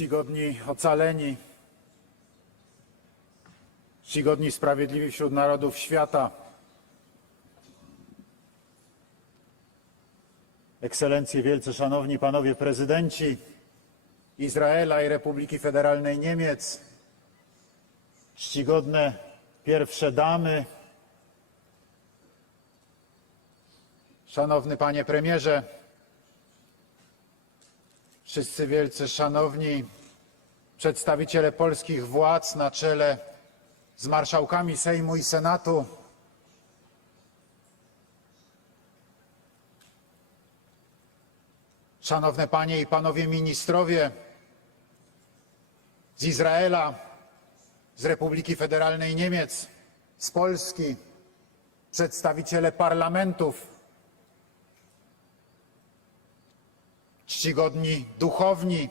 czcigodni ocaleni, czcigodni sprawiedliwi wśród narodów świata, ekscelencje wielce szanowni panowie prezydenci Izraela i Republiki Federalnej Niemiec, czcigodne pierwsze damy, szanowny panie premierze, wszyscy wielce szanowni przedstawiciele polskich władz na czele z marszałkami Sejmu i Senatu, szanowne panie i panowie ministrowie z Izraela, z Republiki Federalnej Niemiec, z Polski, przedstawiciele parlamentów, czcigodni duchowni,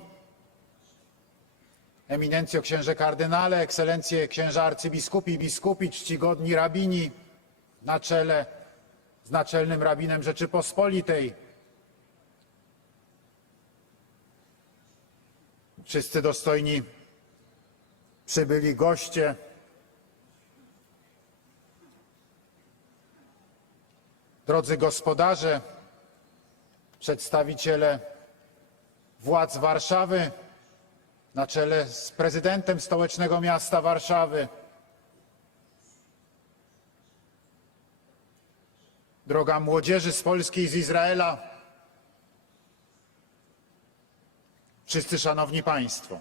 eminencjo księże kardynale, ekscelencje księża arcybiskupi, biskupi, czcigodni rabini na czele z naczelnym rabinem Rzeczypospolitej, wszyscy dostojni przybyli goście, drodzy gospodarze, przedstawiciele władz Warszawy na czele z prezydentem stołecznego miasta Warszawy, droga młodzieży z Polski i z Izraela, wszyscy szanowni państwo.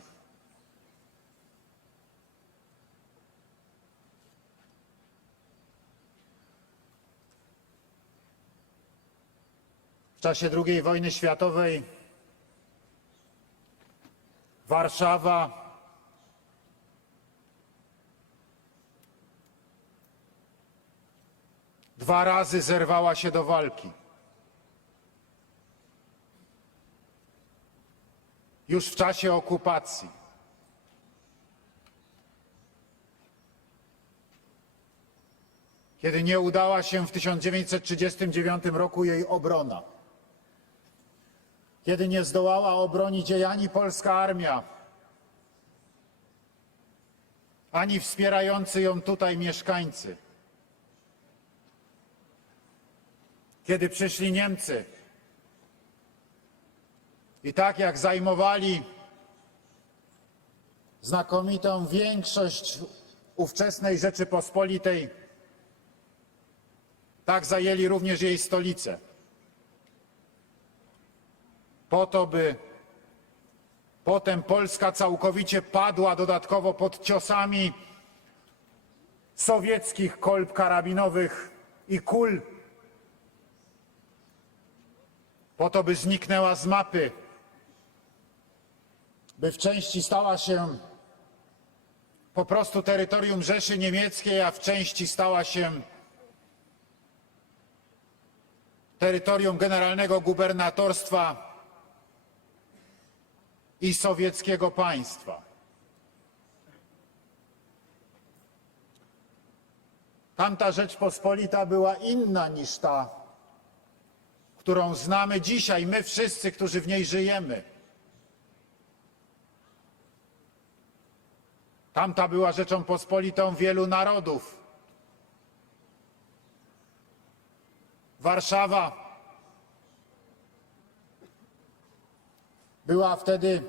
W czasie II wojny światowej Warszawa dwa razy zerwała się do walki. Już w czasie okupacji. Kiedy nie udała się w 1939 roku jej obrona kiedy nie zdołała obronić jej ani polska armia, ani wspierający ją tutaj mieszkańcy. Kiedy przyszli Niemcy i tak jak zajmowali znakomitą większość ówczesnej Rzeczypospolitej, tak zajęli również jej stolicę po to, by potem Polska całkowicie padła dodatkowo pod ciosami sowieckich kolb karabinowych i kul, po to, by zniknęła z mapy, by w części stała się po prostu terytorium Rzeszy Niemieckiej, a w części stała się terytorium generalnego gubernatorstwa i sowieckiego państwa. Tamta Rzeczpospolita była inna niż ta, którą znamy dzisiaj, my wszyscy, którzy w niej żyjemy. Tamta była Rzeczą Pospolitą wielu narodów. Warszawa była wtedy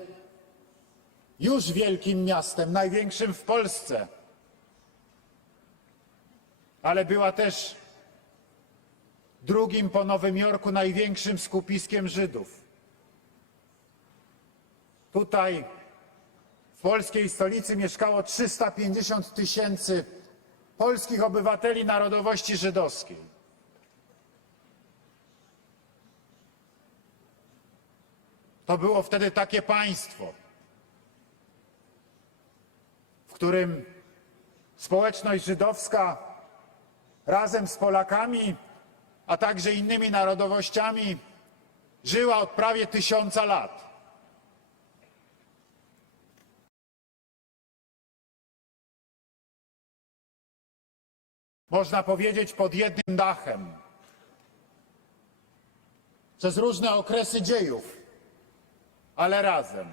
już wielkim miastem, największym w Polsce, ale była też drugim po Nowym Jorku największym skupiskiem Żydów. Tutaj w polskiej stolicy mieszkało 350 tysięcy polskich obywateli narodowości żydowskiej. To było wtedy takie państwo, w którym społeczność żydowska razem z Polakami, a także innymi narodowościami żyła od prawie tysiąca lat. Można powiedzieć pod jednym dachem. Przez różne okresy dziejów ale razem.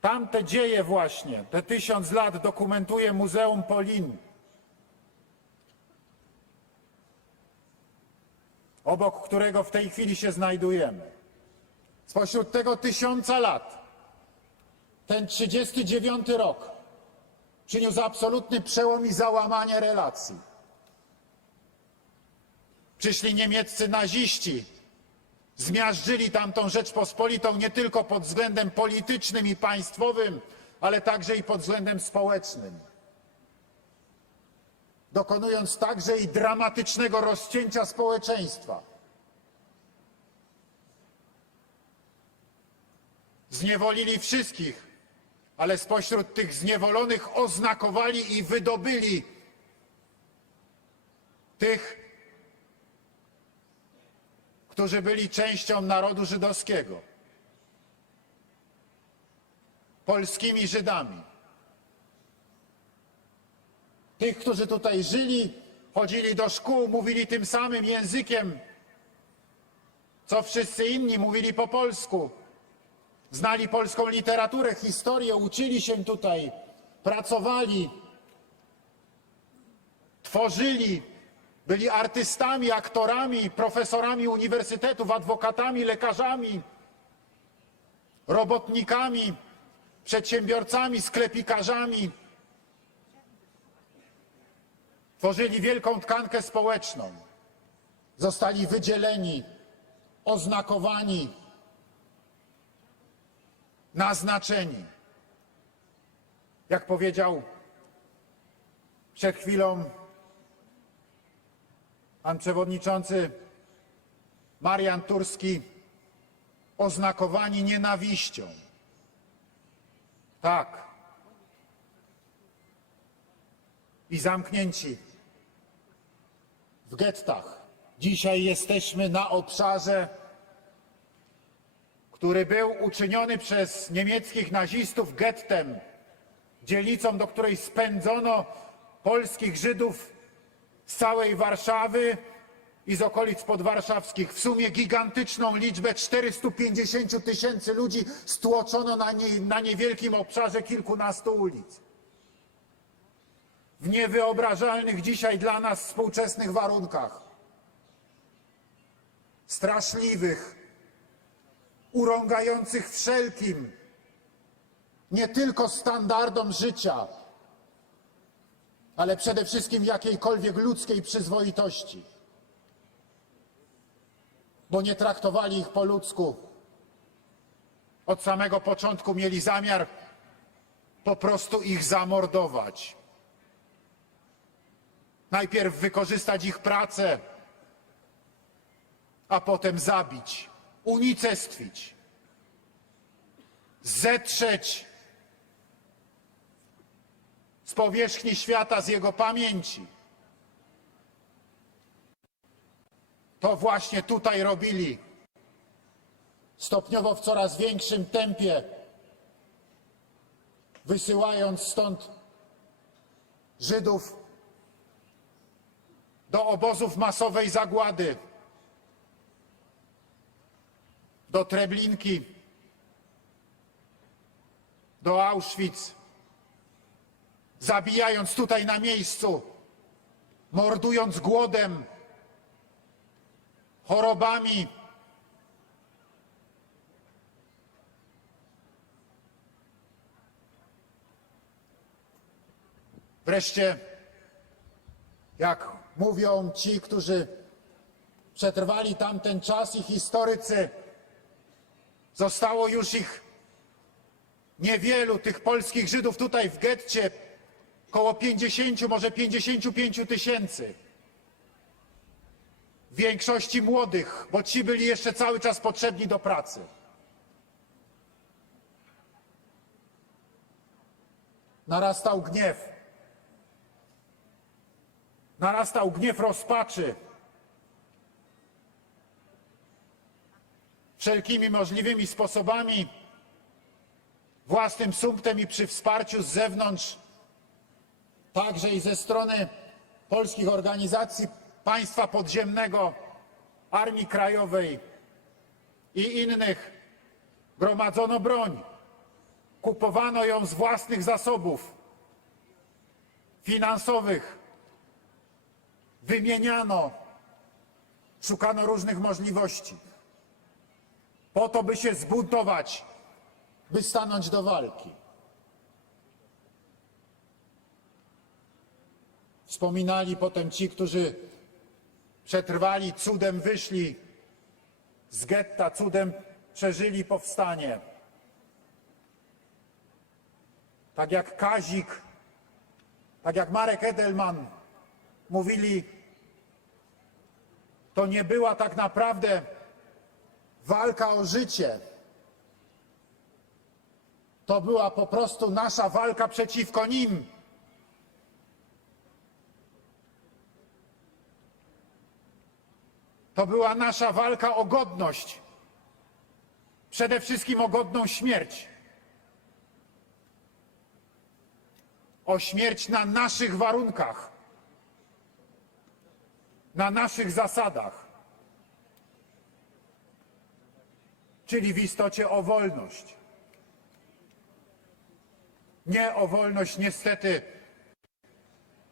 Tamte dzieje właśnie, te tysiąc lat dokumentuje Muzeum Polin. Obok którego w tej chwili się znajdujemy. Spośród tego tysiąca lat, ten 39 rok przyniósł absolutny przełom i załamanie relacji. Przyszli niemieccy naziści, zmiażdżyli tamtą Rzeczpospolitą nie tylko pod względem politycznym i państwowym, ale także i pod względem społecznym. Dokonując także i dramatycznego rozcięcia społeczeństwa. Zniewolili wszystkich, ale spośród tych zniewolonych oznakowali i wydobyli tych, którzy byli częścią narodu żydowskiego, polskimi Żydami. Tych, którzy tutaj żyli, chodzili do szkół, mówili tym samym językiem, co wszyscy inni, mówili po polsku. Znali polską literaturę, historię, uczyli się tutaj, pracowali, tworzyli, byli artystami, aktorami, profesorami uniwersytetów, adwokatami, lekarzami, robotnikami, przedsiębiorcami, sklepikarzami. Tworzyli wielką tkankę społeczną. Zostali wydzieleni, oznakowani, naznaczeni. Jak powiedział przed chwilą pan przewodniczący Marian Turski, oznakowani nienawiścią. Tak. I zamknięci w gettach. Dzisiaj jesteśmy na obszarze, który był uczyniony przez niemieckich nazistów gettem, dzielnicą, do której spędzono polskich Żydów z całej Warszawy i z okolic podwarszawskich. W sumie gigantyczną liczbę 450 tysięcy ludzi stłoczono na, nie, na niewielkim obszarze kilkunastu ulic. W niewyobrażalnych dzisiaj dla nas współczesnych warunkach. Straszliwych, urągających wszelkim, nie tylko standardom życia, ale przede wszystkim jakiejkolwiek ludzkiej przyzwoitości. Bo nie traktowali ich po ludzku. Od samego początku mieli zamiar po prostu ich zamordować. Najpierw wykorzystać ich pracę, a potem zabić, unicestwić, zetrzeć z powierzchni świata, z jego pamięci. To właśnie tutaj robili, stopniowo w coraz większym tempie, wysyłając stąd Żydów do obozów masowej zagłady, do Treblinki, do Auschwitz zabijając tutaj na miejscu, mordując głodem, chorobami. Wreszcie, jak mówią ci, którzy przetrwali tamten czas i historycy, zostało już ich niewielu, tych polskich Żydów tutaj w getcie, Koło 50, może 55 tysięcy. W większości młodych, bo ci byli jeszcze cały czas potrzebni do pracy. Narastał gniew. Narastał gniew rozpaczy. Wszelkimi możliwymi sposobami, własnym sumptem i przy wsparciu z zewnątrz także i ze strony polskich organizacji państwa podziemnego, Armii Krajowej i innych gromadzono broń. Kupowano ją z własnych zasobów finansowych. Wymieniano, szukano różnych możliwości. Po to, by się zbuntować, by stanąć do walki. Wspominali potem ci, którzy przetrwali, cudem wyszli z getta, cudem przeżyli powstanie. Tak jak Kazik, tak jak Marek Edelman mówili, to nie była tak naprawdę walka o życie. To była po prostu nasza walka przeciwko nim. To była nasza walka o godność. Przede wszystkim o godną śmierć. O śmierć na naszych warunkach, na naszych zasadach. Czyli w istocie o wolność. Nie o wolność, niestety,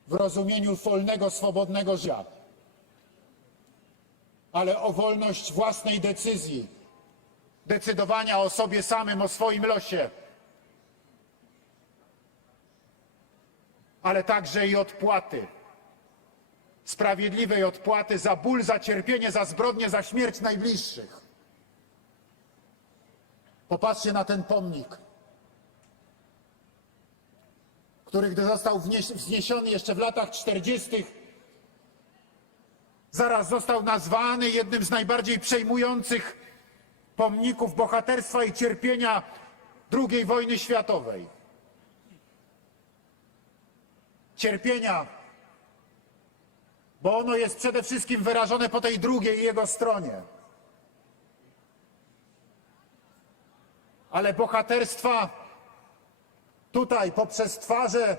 w rozumieniu wolnego, swobodnego życia ale o wolność własnej decyzji, decydowania o sobie samym, o swoim losie, ale także i odpłaty, sprawiedliwej odpłaty za ból, za cierpienie, za zbrodnie, za śmierć najbliższych. Popatrzcie na ten pomnik, który gdy został wzniesiony jeszcze w latach 40., zaraz został nazwany jednym z najbardziej przejmujących pomników bohaterstwa i cierpienia II wojny światowej. Cierpienia, bo ono jest przede wszystkim wyrażone po tej drugiej jego stronie. Ale bohaterstwa tutaj poprzez twarze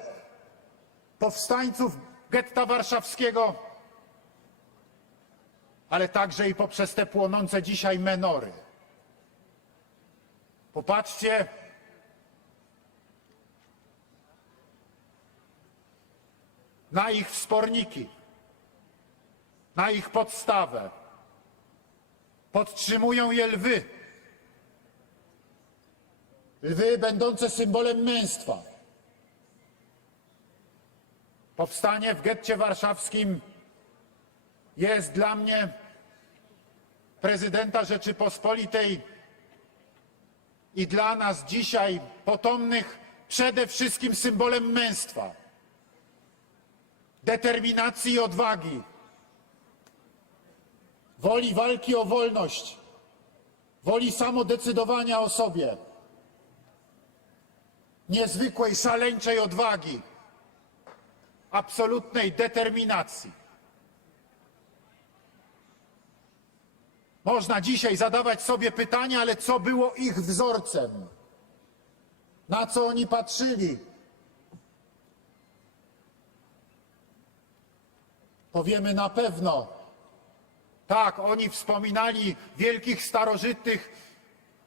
powstańców getta warszawskiego ale także i poprzez te płonące dzisiaj menory. Popatrzcie, na ich wsporniki, na ich podstawę. Podtrzymują je lwy. Lwy będące symbolem męstwa. Powstanie w getcie warszawskim jest dla mnie prezydenta Rzeczypospolitej i dla nas dzisiaj potomnych przede wszystkim symbolem męstwa, determinacji i odwagi, woli walki o wolność, woli samodecydowania o sobie, niezwykłej, szaleńczej odwagi, absolutnej determinacji. Można dzisiaj zadawać sobie pytanie, ale co było ich wzorcem? Na co oni patrzyli? Powiemy na pewno. Tak, oni wspominali wielkich starożytnych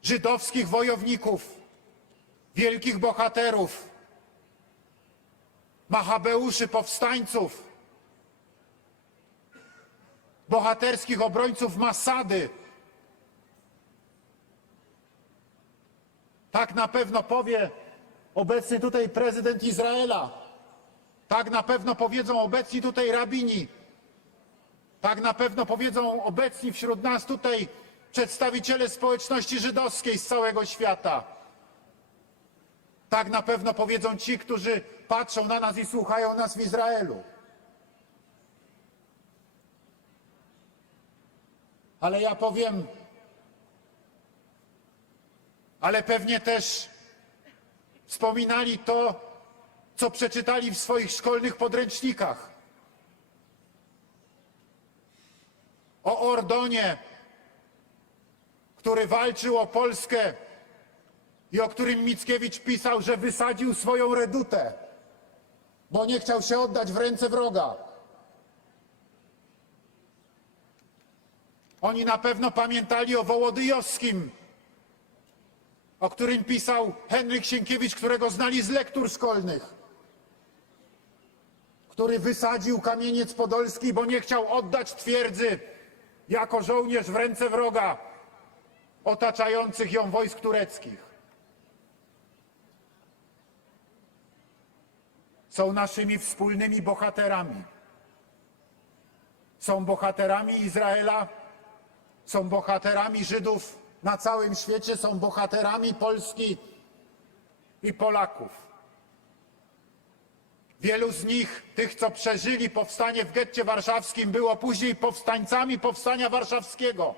żydowskich wojowników, wielkich bohaterów, machabeuszy, powstańców bohaterskich obrońców Masady. Tak na pewno powie obecny tutaj prezydent Izraela. Tak na pewno powiedzą obecni tutaj rabini. Tak na pewno powiedzą obecni wśród nas tutaj przedstawiciele społeczności żydowskiej z całego świata. Tak na pewno powiedzą ci, którzy patrzą na nas i słuchają nas w Izraelu. Ale ja powiem, ale pewnie też wspominali to, co przeczytali w swoich szkolnych podręcznikach. O Ordonie, który walczył o Polskę i o którym Mickiewicz pisał, że wysadził swoją redutę, bo nie chciał się oddać w ręce wroga. Oni na pewno pamiętali o Wołodyjowskim, o którym pisał Henryk Sienkiewicz, którego znali z lektur szkolnych, który wysadził kamieniec podolski, bo nie chciał oddać twierdzy jako żołnierz w ręce wroga otaczających ją wojsk tureckich. Są naszymi wspólnymi bohaterami. Są bohaterami Izraela, są bohaterami Żydów na całym świecie, są bohaterami Polski i Polaków. Wielu z nich, tych co przeżyli powstanie w getcie warszawskim, było później powstańcami powstania warszawskiego.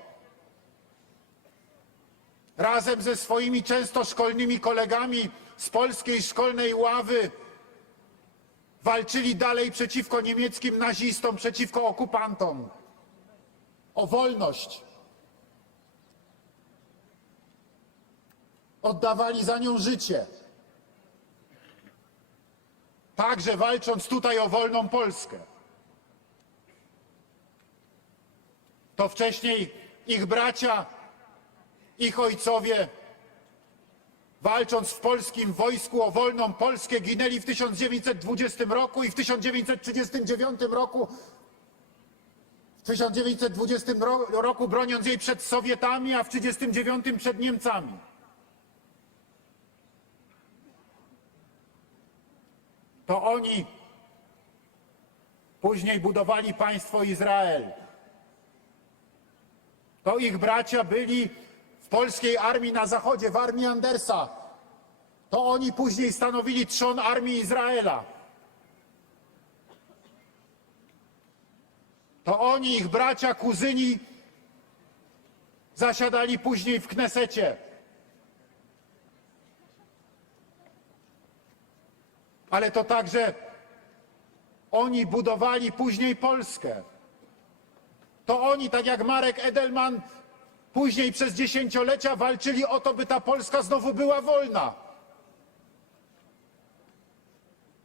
Razem ze swoimi często szkolnymi kolegami z polskiej szkolnej ławy walczyli dalej przeciwko niemieckim nazistom, przeciwko okupantom. O wolność. Oddawali za nią życie. Także walcząc tutaj o wolną Polskę. To wcześniej ich bracia, ich ojcowie, walcząc w polskim wojsku o wolną Polskę, ginęli w 1920 roku i w 1939 roku, w 1920 ro- roku broniąc jej przed Sowietami, a w 1939 przed Niemcami. To oni później budowali państwo Izrael. To ich bracia byli w polskiej armii na zachodzie, w armii Andersa. To oni później stanowili trzon armii Izraela. To oni, ich bracia, kuzyni zasiadali później w Knesecie. Ale to także oni budowali później Polskę. To oni, tak jak Marek Edelman, później przez dziesięciolecia walczyli o to, by ta Polska znowu była wolna.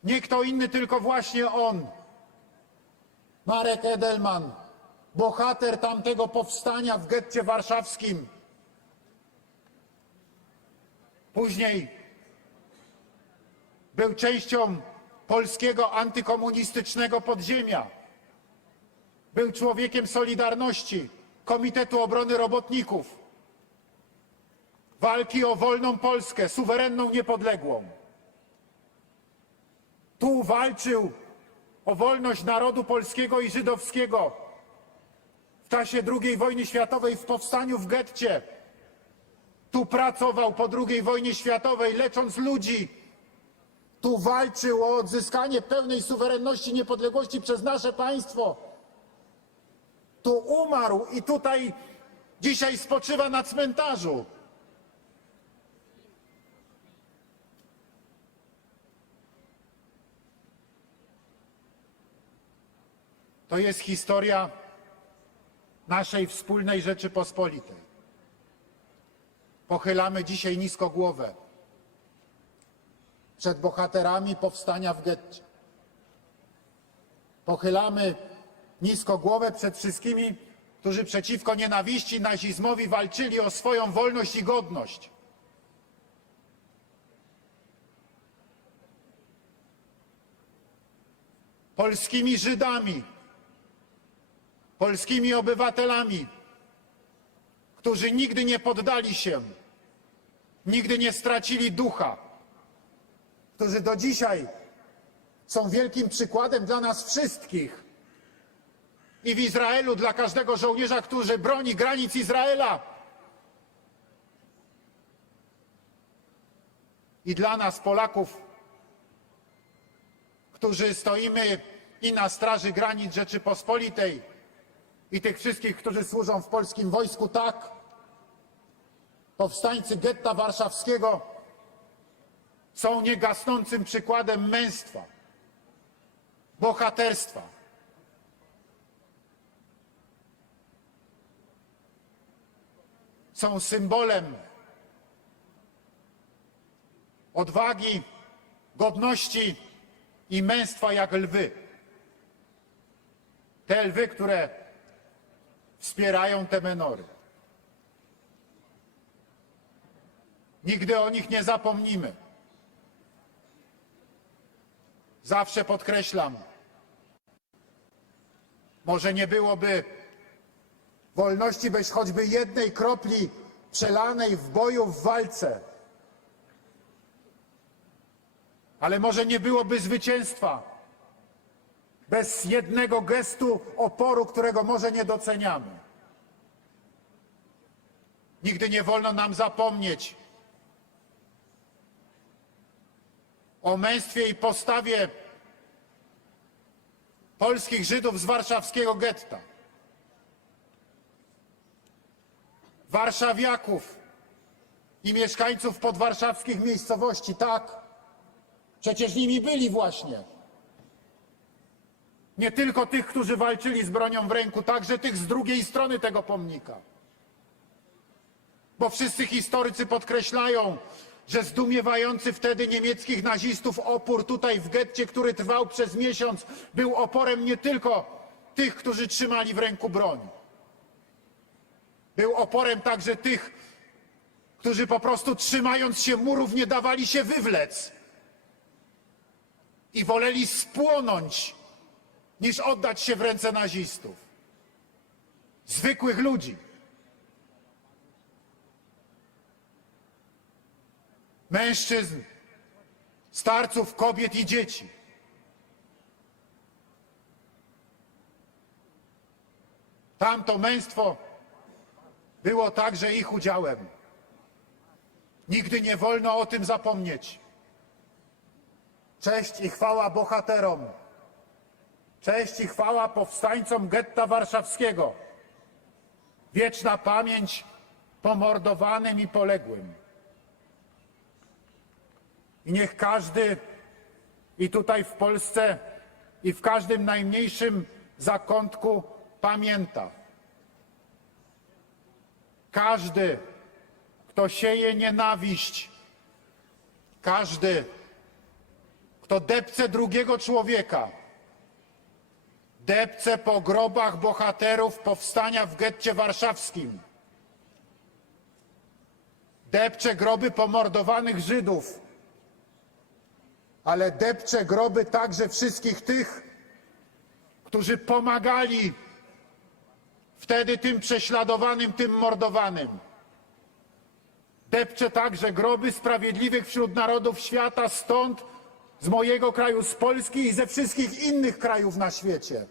Nie kto inny, tylko właśnie on. Marek Edelman, bohater tamtego powstania w getcie warszawskim. Później był częścią polskiego antykomunistycznego podziemia. Był człowiekiem Solidarności, Komitetu Obrony Robotników, walki o wolną Polskę, suwerenną, niepodległą. Tu walczył o wolność narodu polskiego i żydowskiego w czasie II wojny światowej w powstaniu w getcie. Tu pracował po II wojnie światowej, lecząc ludzi. Tu walczył o odzyskanie pełnej suwerenności niepodległości przez nasze państwo. Tu umarł i tutaj dzisiaj spoczywa na cmentarzu. To jest historia naszej wspólnej Rzeczypospolitej. Pochylamy dzisiaj nisko głowę przed bohaterami powstania w getcie. Pochylamy nisko głowę przed wszystkimi, którzy przeciwko nienawiści, nazizmowi walczyli o swoją wolność i godność. Polskimi Żydami, polskimi obywatelami, którzy nigdy nie poddali się, nigdy nie stracili ducha, którzy do dzisiaj są wielkim przykładem dla nas wszystkich i w Izraelu dla każdego żołnierza, który broni granic Izraela. I dla nas, Polaków, którzy stoimy i na straży granic Rzeczypospolitej, i tych wszystkich, którzy służą w polskim wojsku, tak. Powstańcy getta warszawskiego są niegasnącym przykładem męstwa, bohaterstwa. Są symbolem odwagi, godności i męstwa jak lwy. Te lwy, które wspierają te menory. Nigdy o nich nie zapomnimy. Zawsze podkreślam, może nie byłoby wolności bez choćby jednej kropli przelanej w boju, w walce. Ale może nie byłoby zwycięstwa bez jednego gestu oporu, którego może nie doceniamy. Nigdy nie wolno nam zapomnieć o męstwie i postawie polskich Żydów z warszawskiego getta. Warszawiaków i mieszkańców podwarszawskich miejscowości, tak. Przecież nimi byli właśnie. Nie tylko tych, którzy walczyli z bronią w ręku, także tych z drugiej strony tego pomnika. Bo wszyscy historycy podkreślają, że zdumiewający wtedy niemieckich nazistów opór tutaj w getcie, który trwał przez miesiąc, był oporem nie tylko tych, którzy trzymali w ręku broń. Był oporem także tych, którzy po prostu trzymając się murów nie dawali się wywlec i woleli spłonąć, niż oddać się w ręce nazistów. Zwykłych ludzi. Mężczyzn, starców, kobiet i dzieci. Tamto męstwo było także ich udziałem. Nigdy nie wolno o tym zapomnieć. Cześć i chwała bohaterom. Cześć i chwała powstańcom getta warszawskiego. Wieczna pamięć pomordowanym i poległym. I niech każdy i tutaj w Polsce i w każdym najmniejszym zakątku pamięta. Każdy, kto sieje nienawiść, każdy, kto depce drugiego człowieka, depce po grobach bohaterów powstania w getcie warszawskim, depcze groby pomordowanych Żydów, ale depcze groby także wszystkich tych, którzy pomagali wtedy tym prześladowanym, tym mordowanym. Depcze także groby sprawiedliwych wśród narodów świata, stąd z mojego kraju, z Polski i ze wszystkich innych krajów na świecie.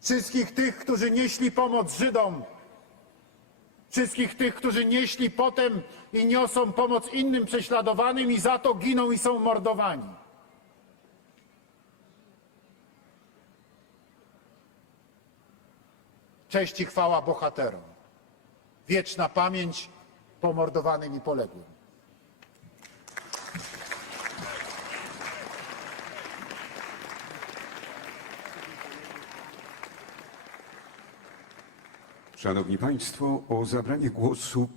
Wszystkich tych, którzy nieśli pomoc Żydom, wszystkich tych, którzy nieśli potem i niosą pomoc innym prześladowanym i za to giną i są mordowani. Cześć i chwała bohaterom. Wieczna pamięć pomordowanym i poległym. Szanowni Państwo, o zabranie głosu